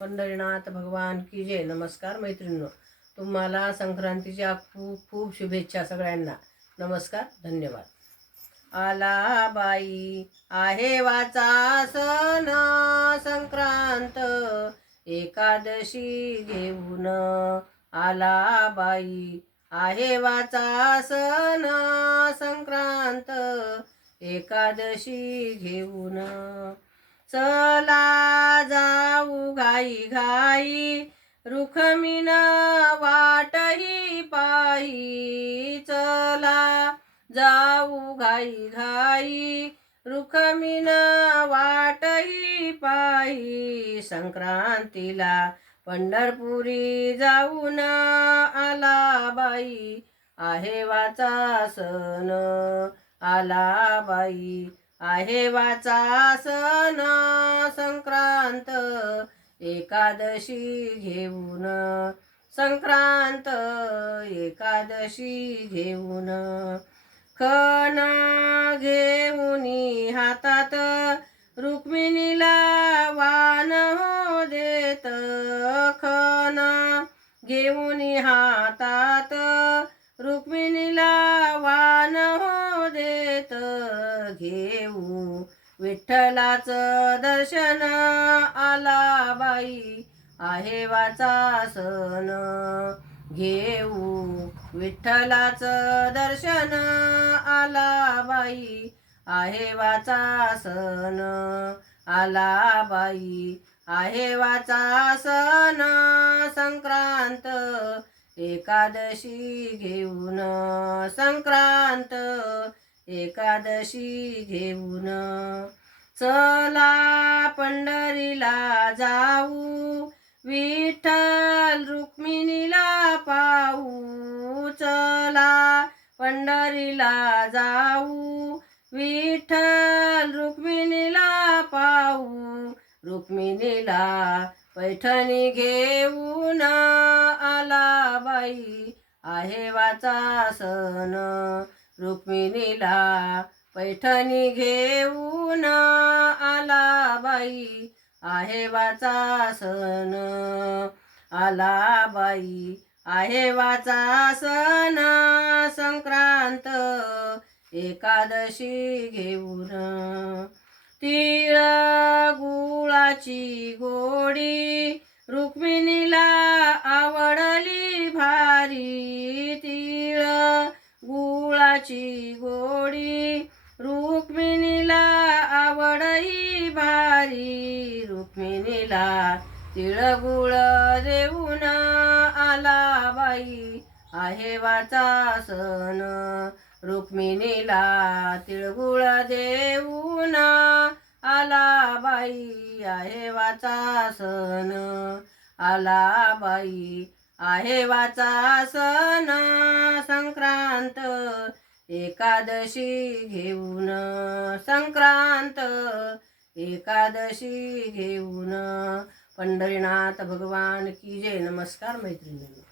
पंढरीनाथ भगवान की जय. नमस्कार मैत्रिणींनो, तुम्हाला संक्रांतीच्या खूप खूप शुभेच्छा सगळ्यांना. नमस्कार, धन्यवाद. आला बाई आहे वाचा सण संक्रांत एकादशी घेऊन. आला बाई आहे वाचा सण संक्रांत एकादशी घेऊन. चला जाऊ घाई घाई रुखमिन वाटही पायी. चला जाऊ घाई घाई रुखमिन वाटही पायी. संक्रांतीला पंढरपुरी जाऊन. आला बाई आहे वाचा सण. आला बाई आहे वाचा सण संक्रांत एकादशी घेऊन. संक्रांत एकादशी घेऊन. खण घेऊनी हातात रुक्मिणीला वान हो देत. खण घेऊनी हातात रुक्मिणीला वान हो देत. घेऊ विठ्ठलाचं दर्शन. आला बाई आहे वाचा सण. घेऊ विठ्ठलाचं दर्शन. आला बाई आहे वाचा सण. आला बाई आहे वाचा सण संक्रांत एकादशी घेऊन. संक्रांत एकादशी घेऊन. चला पंढरीला जाऊ विठ्ठल रुक्मिणीला पाहू. चला पंढरीला जाऊ विठ्ठल रुक्मिणीला पाहू. रुक्मिणीला पैठणी घेऊन. आला बाई आहे वाचा सण. रुक्मिणीला पैठणी घेऊन. आला बाई आहे वाचा सण. आला बाई आहे वाचा सण संक्रांत एकादशी घेऊन. तीळ गुळाची गोडी रुक्मिणीला आवडली भारी. तीळ गुळाची गोडी रुक्मिणीला आवडही भारी. रुक्मिणीला तिळगुळ देऊन. आला बाई आहे वाचा सण. रुक्मिणीला तिळगुळ देऊन. आला बाई आहे वाचा सण. आला बाई आहे वाचा सण संक्रांत एकादशी घेऊन. संक्रांत एकादशी घेऊन. पंढरीनाथ भगवान की जय. नमस्कार मैत्रिणींनो.